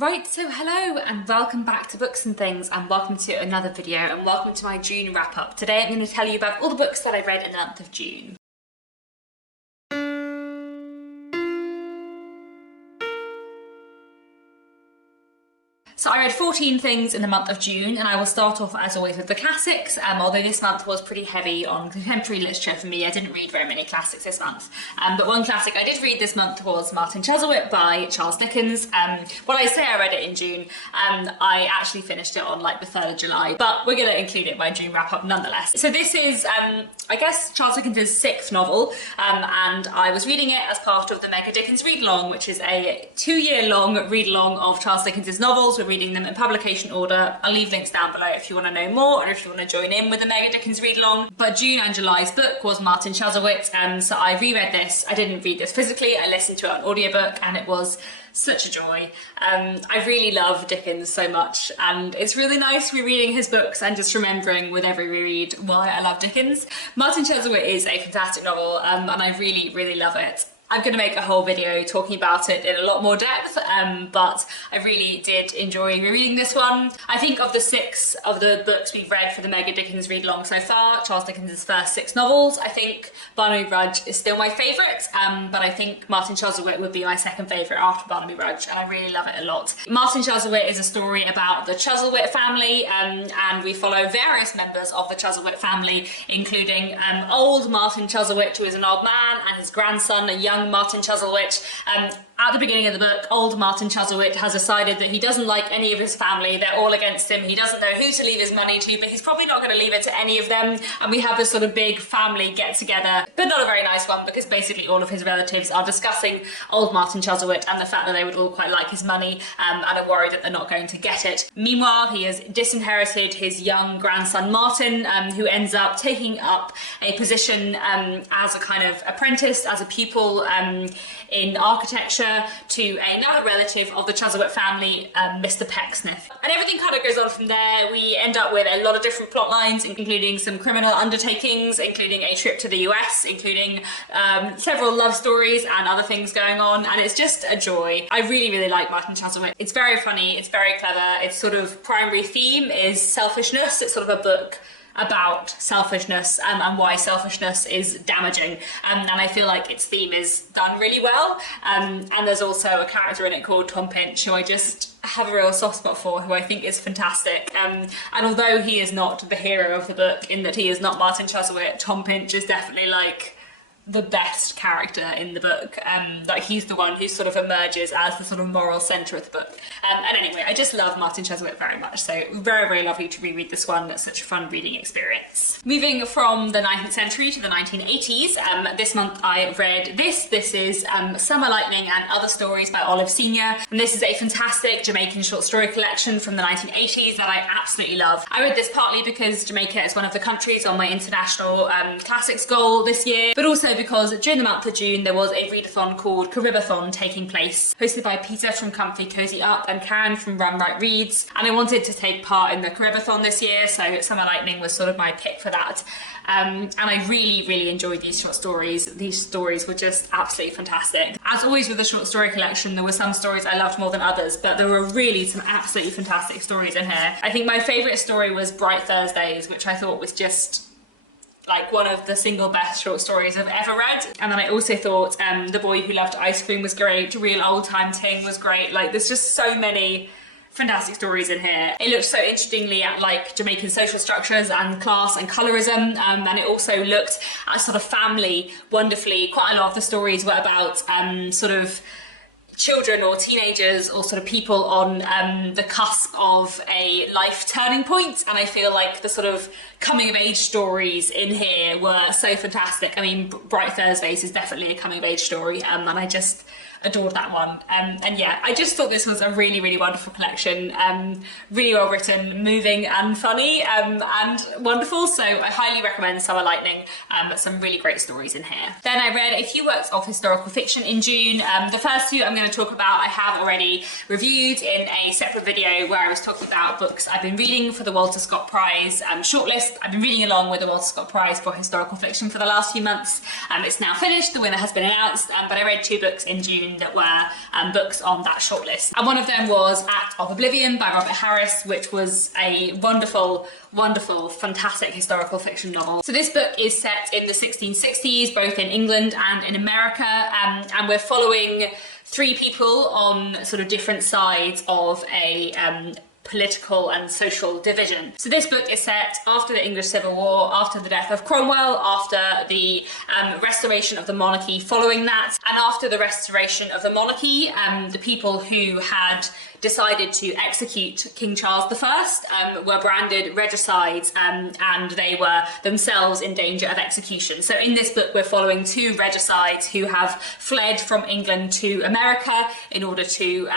Right, so hello and welcome back to Books and Things, and welcome to another video, and welcome to my June wrap-up. Today I'm going to tell you about all the books that I read in the month of June. So I read 14 things in the month of June, and I will start off as always with the classics, although this month was pretty heavy on contemporary literature for me. I didn't read very many classics this month, but one classic I did read this month was Martin Chuzzlewit by Charles Dickens. When I say I read it in June, I actually finished it on like the 3rd of July, but we're going to include it in my June wrap-up nonetheless. So this is, I guess, Charles Dickens' 6th novel, and I was reading it as part of the Mega Dickens read-along, which is a 2-year-long read-along of Charles Dickens' novels. We're reading them in publication order. I'll leave links down below if you want to know more or if you want to join in with the Mega Dickens read-along. But June and July's book was Martin Chuzzlewit, so I reread this. I didn't read this physically, I listened to it on audiobook, and it was such a joy. I really love Dickens so much, and it's really nice rereading his books and just remembering with every reread why I love Dickens. Martin Chuzzlewit is a fantastic novel, and I really love it. I'm going to make a whole video talking about it in a lot more depth, but I really did enjoy rereading this one. I think of the 6 of the books we've read for the Mega Dickens read-along so far, Charles Dickens' first 6 novels, I think Barnaby Rudge is still my favourite, but I think Martin Chuzzlewit would be my 2nd favourite after Barnaby Rudge, and I really love it a lot. Martin Chuzzlewit is a story about the Chuzzlewit family, and we follow various members of the Chuzzlewit family, including old Martin Chuzzlewit, who is an old man, and his grandson, a young Martin Chuzzlewit. At the beginning of the book, old Martin Chuzzlewit has decided that he doesn't like any of his family. They're all against him. He doesn't know who to leave his money to, but he's probably not going to leave it to any of them. And we have this sort of big family get-together, but not a very nice one, because basically all of his relatives are discussing old Martin Chuzzlewit and the fact that they would all quite like his money, and are worried that they're not going to get it. Meanwhile, he has disinherited his young grandson Martin, who ends up taking up a position as a kind of apprentice, as a pupil in architecture to another relative of the Chuzzlewit family, Mr. Pecksniff. And everything kind of goes on from there. We end up with a lot of different plot lines, including some criminal undertakings, including a trip to the US, including several love stories and other things going on, and it's just a joy. I really like Martin Chuzzlewit. It's very funny, it's very clever, its sort of primary theme is selfishness. It's sort of a book about selfishness and why selfishness is damaging, and I feel like its theme is done really well, and there's also a character in it called Tom Pinch, who I just have a real soft spot for, who I think is fantastic, and although he is not the hero of the book in that he is not Martin Chuzzlewit, Tom Pinch is definitely like the best character in the book. Like he's the one who sort of emerges as the sort of moral centre of the book. And anyway, I just love Martin Chuzzlewit very much, so very lovely to reread this one. That's such a fun reading experience. Moving from the 19th century to the 1980s, this month I read this. This is Summer Lightning and Other Stories by Olive Senior, and this is a fantastic Jamaican short story collection from the 1980s that I absolutely love. I read this partly because Jamaica is one of the countries on my international classics goal this year, but also because during the month of June there was a readathon called Caribathon taking place, hosted by Peter from Comfy Cozy Up and Karen from Run Right Reads, and I wanted to take part in the Caribathon this year, so Summer Lightning was sort of my pick for that. And I really enjoyed these short stories. These stories were just absolutely fantastic. As always with the short story collection, there were some stories I loved more than others, but there were really some absolutely fantastic stories in here. I think my favourite story was Bright Thursdays, which I thought was just like one of the single best short stories I've ever read. And then I also thought The Boy Who Loved Ice Cream was great, Real Old Time Ting was great. Like there's just so many fantastic stories in here. It looked so interestingly at like Jamaican social structures and class and colorism, and it also looked at sort of family wonderfully. Quite a lot of the stories were about sort of children or teenagers or sort of people on the cusp of a life turning point, and I feel like the sort of coming of age stories in here were so fantastic. I mean, Bright Thursdays is definitely a coming of age story, and I just adored that one. And yeah, I just thought this was a really wonderful collection, really well written, moving and funny, and wonderful, so I highly recommend Summer Lightning. Some really great stories in here. Then I read a few works of historical fiction in June. The first 2 I'm going to talk about I have already reviewed in a separate video where I was talking about books I've been reading for the Walter Scott Prize shortlist. I've been reading along with the Walter Scott Prize for historical fiction for the last few months. It's now finished, the winner has been announced, but I read 2 books in June June that were books on that shortlist. And one of them was Act of Oblivion by Robert Harris, which was a wonderful, fantastic historical fiction novel. So this book is set in the 1660s, both in England and in America, and we're following three people on sort of different sides of a political and social division. So this book is set after the English Civil War, after the death of Cromwell, after the restoration of the monarchy following that, and after the restoration of the monarchy, the people who had decided to execute King Charles I were branded regicides, and they were themselves in danger of execution. So in this book we're following two regicides who have fled from England to America in order to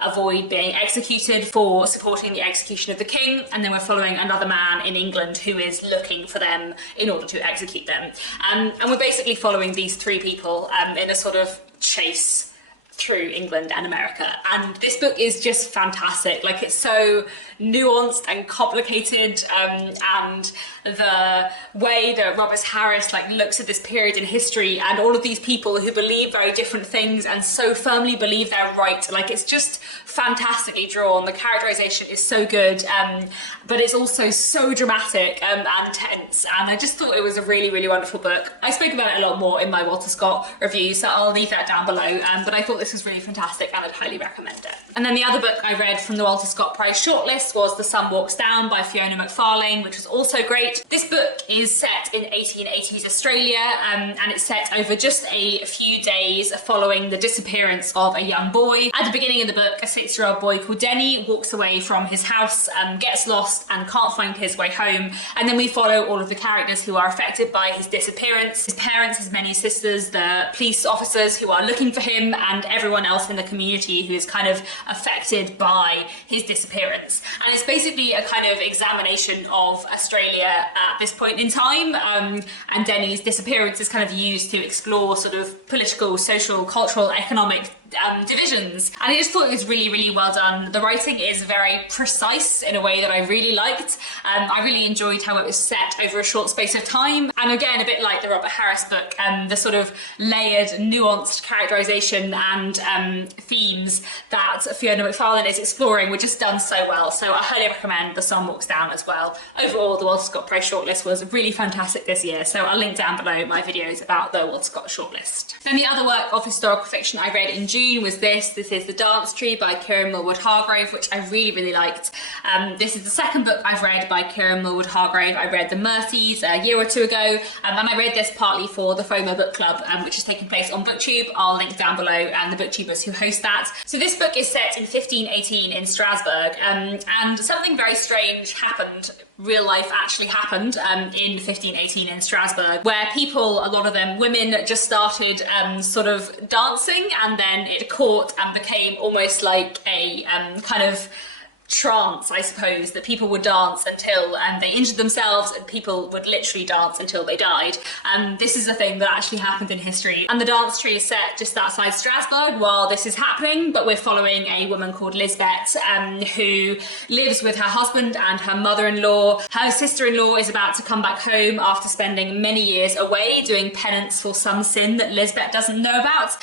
avoid being executed for supporting the execution of the king, and then we're following another man in England who is looking for them in order to execute them. And we're basically following these three people in a sort of chase through England and America, and this book is just fantastic. Like, it's so nuanced and complicated, and the way that Robert Harris looks at this period in history and all of these people who believe very different things and so firmly believe they're right, it's just fantastically drawn. The characterization is so good, but it's also so dramatic and tense, and I just thought it was a really wonderful book. I spoke about it a lot more in my Walter Scott review, so I'll leave that down below, but I thought this was really fantastic and I'd highly recommend it. And then the other book I read from the Walter Scott Prize shortlist was The Sun Walks Down by Fiona McFarlane, which was also great. This book is set in 1880s Australia, and it's set over just a few days following the disappearance of a young boy. At the beginning of the book, a 6-year-old boy called Denny walks away from his house, gets lost and can't find his way home, and then we follow all of the characters who are affected by his disappearance: his parents, his many sisters, the police officers who are looking for him, and everyone else in the community who is kind of affected by his disappearance. And it's basically a kind of examination of Australia at this point in time, and Denny's disappearance is kind of used to explore sort of political, social, cultural, economic divisions. And I just thought it was really well done. The writing is very precise in a way that I really liked. I really enjoyed how it was set over a short space of time, and again, a bit like the Robert Harris book, the sort of layered, nuanced characterization and themes that Fiona McFarlane is exploring were just done so well. So I highly recommend The Sun Walks Down as well. Overall, the Walter Scott Prize shortlist was really fantastic this year, so I'll link down below my videos about the Walter Scott shortlist. Then the other work of historical fiction I read in June was this is The Dance Tree by Karen Millward Hargrave, which I really liked. This is the second book I've read by Karen Millward Hargrave. I read The Mercies a year or two ago, and I read this partly for the FOMO book club, which is taking place on BookTube. I'll link down below and the booktubers who host that. So this book is set in 1518 in Strasbourg, and something very strange happened. Real life actually happened in 1518 in Strasbourg, where people, a lot of them women, just started sort of dancing, and then it caught and became almost like a kind of trance, I suppose, that people would dance until they injured themselves, and people would literally dance until they died. This is a thing that actually happened in history, and the dance tree is set just outside Strasbourg while this is happening, but we're following a woman called Lisbeth who lives with her husband and her mother-in-law. Her sister-in-law is about to come back home after spending many years away doing penance for some sin that Lisbeth doesn't know about,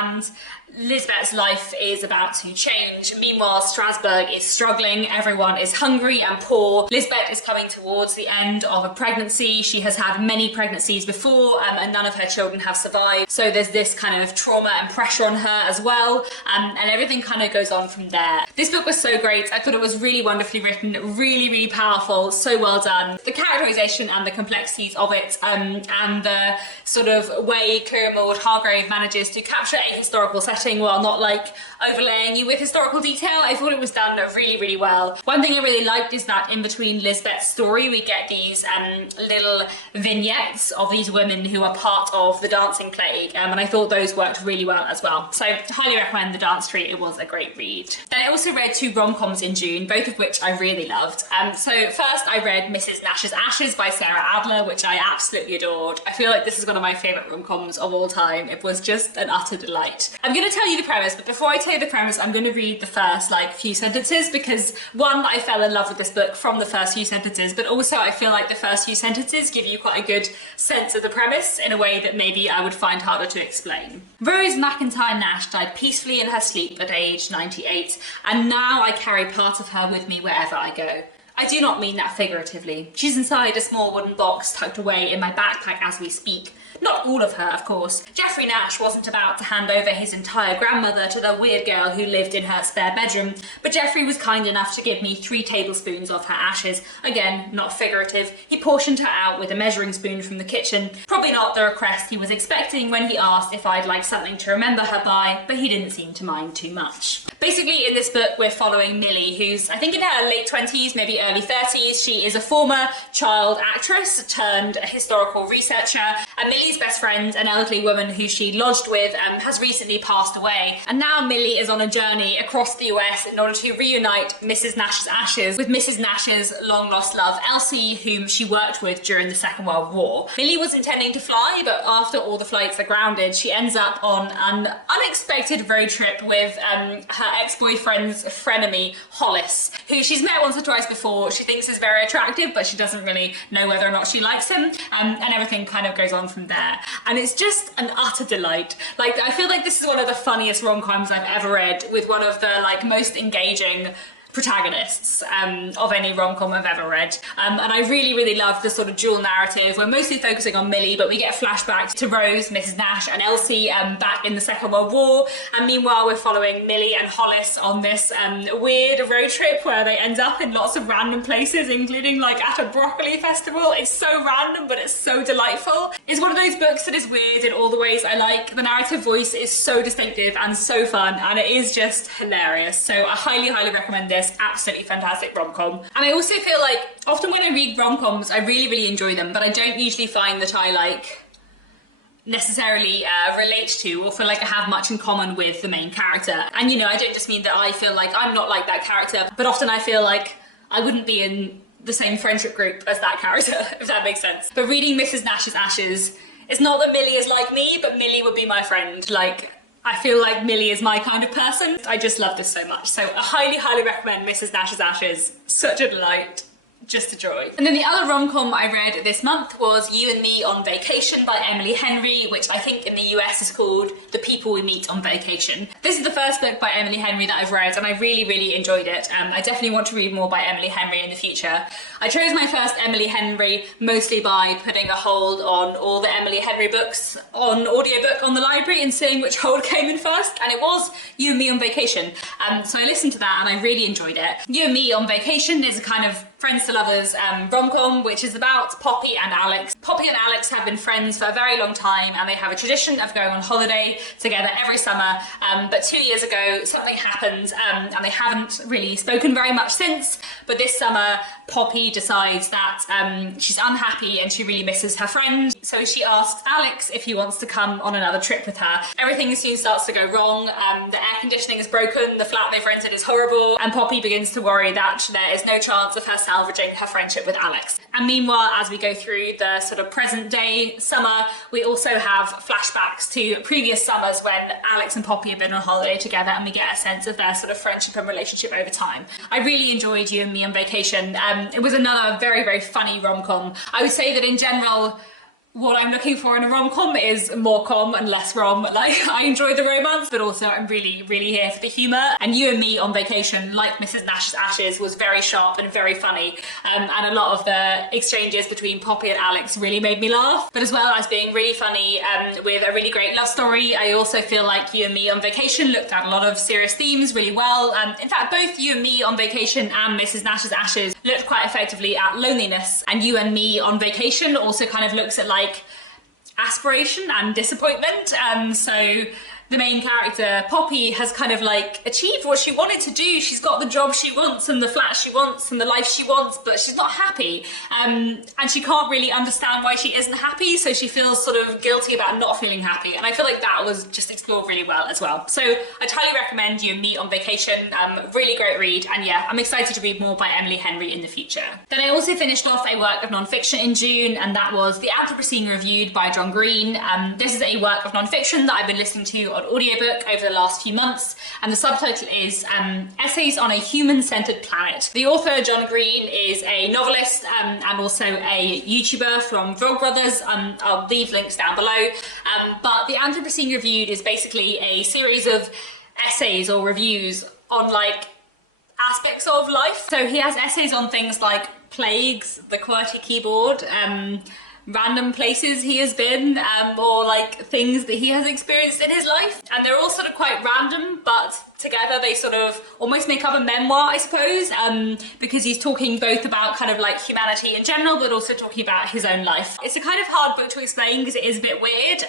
and Lisbeth's life is about to change. Meanwhile, Strasbourg is struggling. Everyone is hungry and poor. Lisbeth is coming towards the end of a pregnancy. She has had many pregnancies before, and none of her children have survived. So there's this kind of trauma and pressure on her as well, and everything kind of goes on from there. This book was so great. I thought it was really wonderfully written, really powerful, so well done. The characterization and the complexities of it, and the sort of way Karen Millward Hargrave manages to capture a historical setting while not overlaying you with historical detail. I thought it was done really well. One thing I really liked is that in between Lisbeth's story we get these little vignettes of these women who are part of the dancing plague, and I thought those worked really well as well. So highly recommend The Dance Tree. It was a great read. Then I also read 2 rom-coms in June, both of which I really loved. So first I read Mrs. Nash's Ashes by Sarah Adler, which I absolutely adored. I feel like this is one of my favourite rom-coms of all time. It was just an utter delight. I'm going to to tell you the premise, but before I tell you the premise, I'm going to read the first few sentences, because one, I fell in love with this book from the first few sentences, but also I feel like the first few sentences give you quite a good sense of the premise in a way that maybe I would find harder to explain. Rose McIntyre Nashs died peacefully in her sleep at age 98, and now I carry part of her with me wherever I go. I do not mean that figuratively. She's inside a small wooden box tucked away in my backpack as we speak. Not all of her, of course. Geoffrey Nashs wasn't about to hand over his entire grandmother to the weird girl who lived in her spare bedroom, but Geoffrey was kind enough to give me 3 tablespoons of her ashes. Again, not figurative. He portioned her out with a measuring spoon from the kitchen. Probably not the request he was expecting when he asked if I'd like something to remember her by, but he didn't seem to mind too much. Basically, in this book, we're following Millie, who's, I think, in her late 20s, maybe early 30s. She is a former child actress turned historical researcher, and Millie's best friend, an elderly woman who she lodged with, has recently passed away. And now Millie is on a journey across the US in order to reunite Mrs. Nash's ashes with Mrs. Nash's long-lost love, Elsie, whom she worked with during the Second World War. Millie was intending to fly, but after all the flights are grounded, she ends up on an unexpected road trip with her ex-boyfriend's frenemy, Hollis, who she's met once or twice before. She thinks is very attractive, but she doesn't really know whether or not she likes him, and everything kind of goes on from there. And it's just an utter delight. I feel like this is one of the funniest rom-coms I've ever read, with one of the most engaging protagonists of any rom-com I've ever read. And I really, really love the sort of dual narrative. We're mostly focusing on Millie, but we get flashbacks to Rose, Mrs. Nashs, and Elsie back in the Second World War. And meanwhile, we're following Millie and Hollis on this weird road trip where they end up in lots of random places, including at a broccoli festival. It's so random, but it's so delightful. It's one of those books that is weird in all the ways I like. The narrative voice is so distinctive and so fun, and it is just hilarious. So I highly, highly recommend this. Absolutely fantastic rom-com. And I also feel like often when I read rom-coms, I really, really enjoy them, but I don't usually find that I necessarily relate to or feel like I have much in common with the main character. And I don't just mean that I feel like I'm not like that character, but often I feel like I wouldn't be in the same friendship group as that character, if that makes sense. But reading Mrs. Nash's Ashes, it's not that Millie is like me, but Millie would be my friend. I feel like Millie is my kind of person. I just love this so much. So I highly, highly recommend Mrs. Nash's Ashes. Such a delight. Just a joy. And then the other rom-com I read this month was You and Me on Vacation by Emily Henry, which I think in the US is called The People We Meet on Vacation. This is the first book by Emily Henry that I've read, and I really, really enjoyed it. I definitely want to read more by Emily Henry in the future. I chose my first Emily Henry mostly by putting a hold on all the Emily Henry books on audiobook on the library and seeing which hold came in first, and it was You and Me on Vacation. So I listened to that and I really enjoyed it. You and Me on Vacation is a kind of friends to lovers rom-com, which is about Poppy and Alex. Poppy and Alex have been friends for a very long time, and they have a tradition of going on holiday together every summer. But 2 years ago, something happened, and they haven't really spoken very much since. But this summer, Poppy decides that she's unhappy and she really misses her friend. So she asks Alex if he wants to come on another trip with her. Everything soon starts to go wrong. The air conditioning is broken, the flat they've rented is horrible, and Poppy begins to worry that there is no chance of her salvaging her friendship with Alex. And meanwhile, as we go through the sort of present day summer, we also have flashbacks to previous summers when Alex and Poppy have been on holiday together, and we get a sense of their sort of friendship and relationship over time. I really enjoyed You and Me on Vacation. It was another very, very funny rom-com. I would say that in general, what I'm looking for in a rom-com is more com and less rom. I enjoy the romance, but also I'm really, really here for the humour. And You and Me on Vacation, like Mrs. Nash's Ashes, was very sharp and very funny. And a lot of the exchanges between Poppy and Alex really made me laugh. But as well as being really funny with a really great love story, I also feel like You and Me on Vacation looked at a lot of serious themes really well. In fact, both You and Me on Vacation and Mrs. Nash's Ashes looked quite effectively at loneliness. And You and Me on Vacation also kind of looks at aspiration and disappointment. So the main character, Poppy, has kind of achieved what she wanted to do. She's got the job she wants and the flat she wants and the life she wants, but she's not happy. And she can't really understand why she isn't happy, so she feels sort of guilty about not feeling happy. And I feel like that was just explored really well as well. So I'd highly recommend You and Me on Vacation. Really great read, and yeah, I'm excited to read more by Emily Henry in the future. Then I also finished off a work of non-fiction in June, and that was The Anthropocene Reviewed by John Green. This is a work of non-fiction that I've been listening to on audiobook over the last few months, and the subtitle is Essays on a Human-Centered Planet. The author, John Green, is a novelist and also a YouTuber from Vlogbrothers. I'll leave links down below. But the Anthropocene Reviewed is basically a series of essays or reviews on like aspects of life. So he has essays on things like plagues, the QWERTY keyboard, random places he has been, or like things that he has experienced in his life. And they're all sort of quite random, but together they sort of almost make up a memoir, I suppose, because he's talking both about kind of like humanity in general, but also talking about his own life. It's a kind of hard book to explain because it is a bit weird,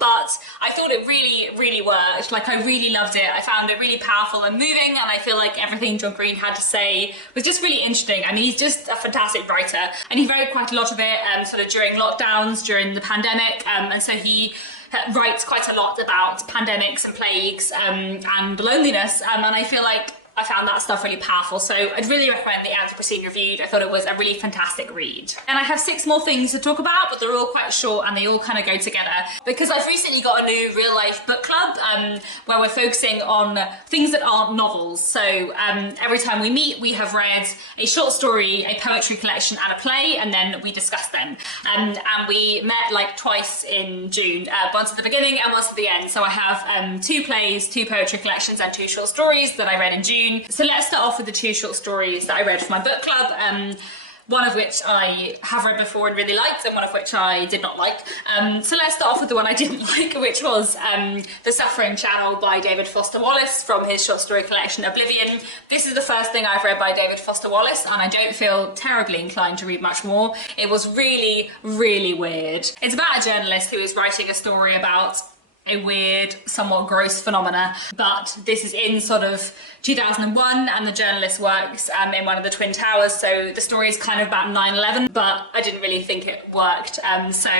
but I thought it really, really worked. Like, I really loved it. I found it really powerful and moving, and I feel like everything John Green had to say was just really interesting. I mean, he's just a fantastic writer, and he wrote quite a lot of it sort of during lockdowns, during the pandemic, and so he writes quite a lot about pandemics and plagues and loneliness, and I feel like I found that stuff really powerful. So I'd really recommend the Anthropocene Reviewed. I thought it was a really fantastic read. And I have 6 more things to talk about, but they're all quite short and they all kind of go together, because I've recently got a new real life book club where we're focusing on things that aren't novels. So every time we meet, we have read a short story, a poetry collection and a play, and then we discuss them. And we met like twice in June, once at the beginning and once at the end. So I have 2 plays, 2 poetry collections and 2 short stories that I read in June. So let's start off with the 2 short stories that I read for my book club, one of which I have read before and really liked, and one of which I did not like. So let's start off with the one I didn't like, which was The Suffering Channel by David Foster Wallace from his short story collection Oblivion. This is the first thing I've read by David Foster Wallace, and I don't feel terribly inclined to read much more. It was really, really weird. It's about a journalist who is writing a story about a weird, somewhat gross phenomena, but this is in sort of 2001, and the journalist works in one of the Twin Towers, so the story is kind of about 9/11, but I didn't really think it worked. So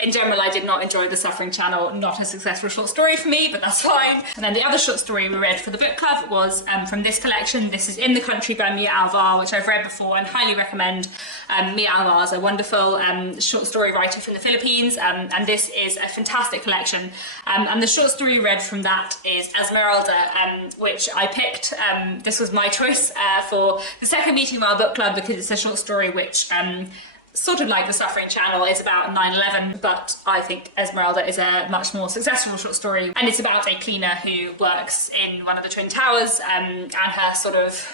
in general, I did not enjoy The Suffering Channel. Not a successful short story for me, but that's fine. And then the other short story we read for the book club was from this collection. This is In the Country by Mia Alvar, which I've read before and highly recommend. Mia Alvar is a wonderful short story writer from the Philippines, and this is a fantastic collection. And the short story read from that is Esmeralda, which I picked. This was my choice for the second meeting of our book club, because it's a short story which, sort of like The Suffering Channel, is about 9/11, but I think Esmeralda is a much more successful short story, and it's about a cleaner who works in one of the Twin Towers, and her sort of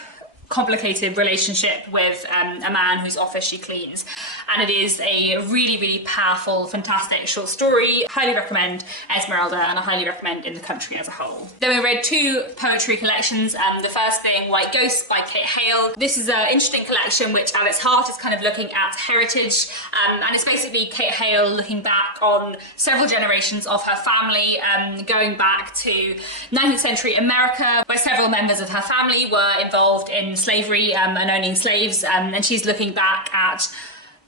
complicated relationship with a man whose office she cleans. And it is a really, really powerful, fantastic short story. Highly recommend Esmeralda, and I highly recommend In the Country as a whole. Then we read 2 poetry collections, the first being White Ghosts by Kate Hale. This is an interesting collection which at its heart is kind of looking at heritage, and it's basically Kate Hale looking back on several generations of her family, going back to 19th century America, where several members of her family were involved in slavery and owning slaves, and she's looking back at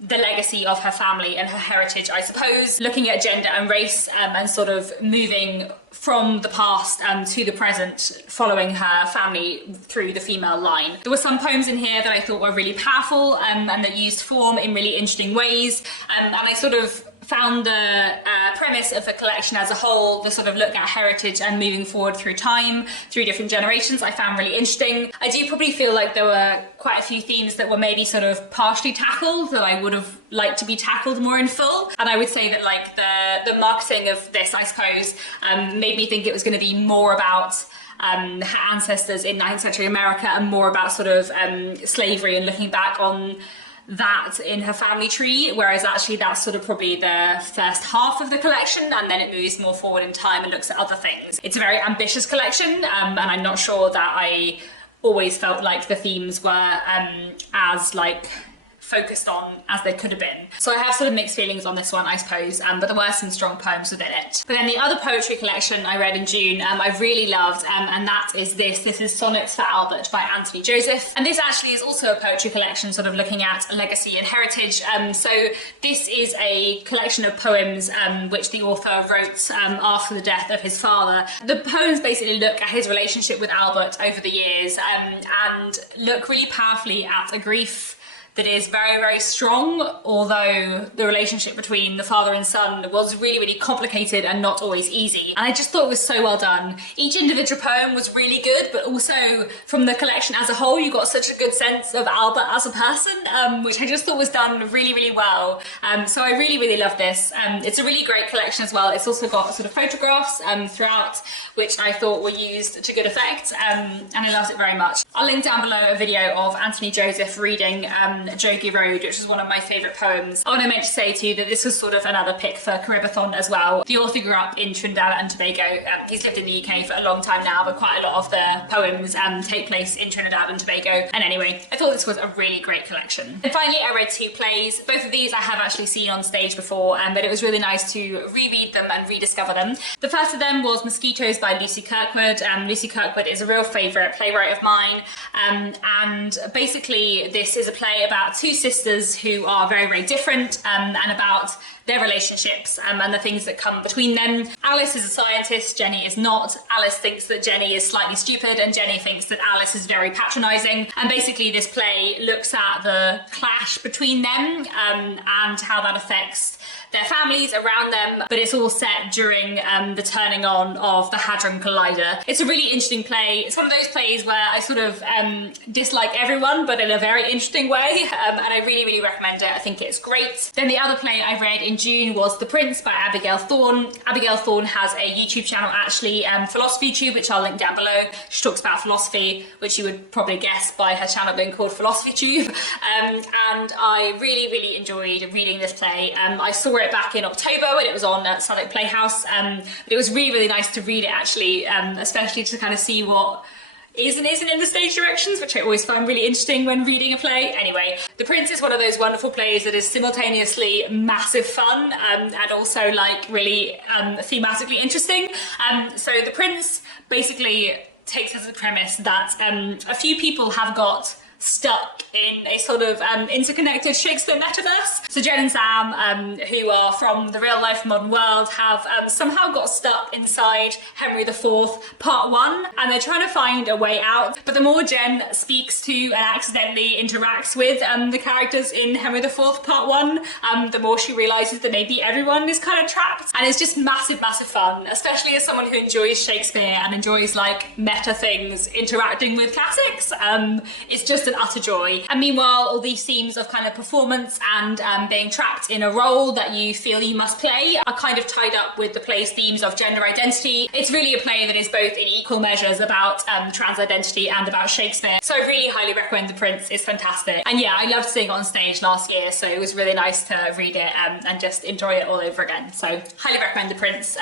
the legacy of her family and her heritage, I suppose, looking at gender and race, and sort of moving from the past to the present, following her family through the female line. There were some poems in here that I thought were really powerful, and that used form in really interesting ways, and I sort of found the premise of the collection as a whole, the sort of look at heritage and moving forward through time, through different generations, I found really interesting. I do probably feel like there were quite a few themes that were maybe sort of partially tackled that I would have liked to be tackled more in full. And I would say that like the marketing of this, I suppose, made me think it was going to be more about her ancestors in 19th century America, and more about sort of slavery and looking back on that in her family tree, whereas actually that's sort of probably the first half of the collection, and then it moves more forward in time and looks at other things. It's a very ambitious collection, and I'm not sure that I always felt like the themes were as like focused on as they could have been. So I have sort of mixed feelings on this one, I suppose, but there were some strong poems within it. But then the other poetry collection I read in June, I really loved, and that is this is Sonnets for Albert by Anthony Joseph. And this actually is also a poetry collection sort of looking at legacy and heritage. So this is a collection of poems which the author wrote after the death of his father. The poems basically look at his relationship with Albert over the years, and look really powerfully at a grief that is very, very strong, although the relationship between the father and son was really, really complicated and not always easy. And I just thought it was so well done. Each individual poem was really good, but also from the collection as a whole, you got such a good sense of Albert as a person, which I just thought was done really, really well. So I really, really love this. It's a really great collection as well. It's also got sort of photographs throughout, which I thought were used to good effect, and I loved it very much. I'll link down below a video of Anthony Joseph reading Jogi Road, which is one of my favourite poems. Oh, and I meant to say to you that this was sort of another pick for Caribathon as well. The author grew up in Trinidad and Tobago. He's lived in the UK for a long time now, but quite a lot of the poems take place in Trinidad and Tobago. And anyway, I thought this was a really great collection. And finally, I read 2 plays. Both of these I have actually seen on stage before, but it was really nice to reread them and rediscover them. The first of them was Mosquitoes by Lucy Kirkwood. Lucy Kirkwood is a real favourite playwright of mine, and basically this is a play about 2 sisters who are very, very different, and about their relationships and the things that come between them. Alice is a scientist, Jenny is not. Alice thinks that Jenny is slightly stupid, and Jenny thinks that Alice is very patronising. And basically this play looks at the clash between them and how that affects their families around them, but it's all set during the turning on of the Hadron Collider. It's a really interesting play. It's one of those plays where I sort of dislike everyone, but in a very interesting way, and I really, really recommend it. I think it's great. Then the other play I read in June was The Prince by Abigail Thorne. Abigail Thorne has a YouTube channel actually, Philosophy Tube, which I'll link down below. She talks about philosophy, which you would probably guess by her channel being called Philosophy Tube, and I really, really enjoyed reading this play. I saw it back in October when it was on at Southwark Playhouse, but it was really, really nice to read it actually, especially to kind of see what is and isn't in the stage directions, which I always find really interesting when reading a play. Anyway, The Prince is one of those wonderful plays that is simultaneously massive fun and also like really thematically interesting. So The Prince basically takes as a premise that a few people have got stuck in a sort of interconnected Shakespeare metaverse. So Jen and Sam, who are from the real life modern world, have somehow got stuck inside Henry IV Part 1, and they're trying to find a way out. But the more Jen speaks to and accidentally interacts with the characters in Henry IV Part 1, the more she realises that maybe everyone is kind of trapped. And it's just massive, massive fun, especially as someone who enjoys Shakespeare and enjoys like meta things interacting with classics. It's just an utter joy. And meanwhile, all these themes of kind of performance and being trapped in a role that you feel you must play are kind of tied up with the play's themes of gender identity. It's really a play that is both in equal measures about trans identity and about Shakespeare. So I really highly recommend The Prince. It's fantastic. And yeah, I loved seeing it on stage last year, so it was really nice to read it and just enjoy it all over again. So highly recommend The Prince.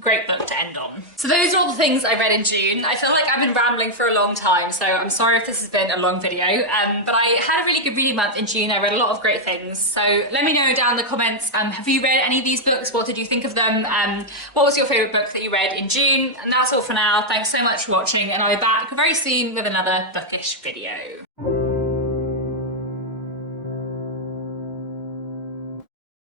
Great book to end on. So those are all the things I read in June. I feel like I've been rambling for a long time, so I'm sorry if this has been a long video. But I had a really good reading month in June. I read a lot of great things. So let me know down in the comments, have you read any of these books? What did you think of them? What was your favourite book that you read in June? And that's all for now. Thanks so much for watching, and I'll be back very soon with another bookish video.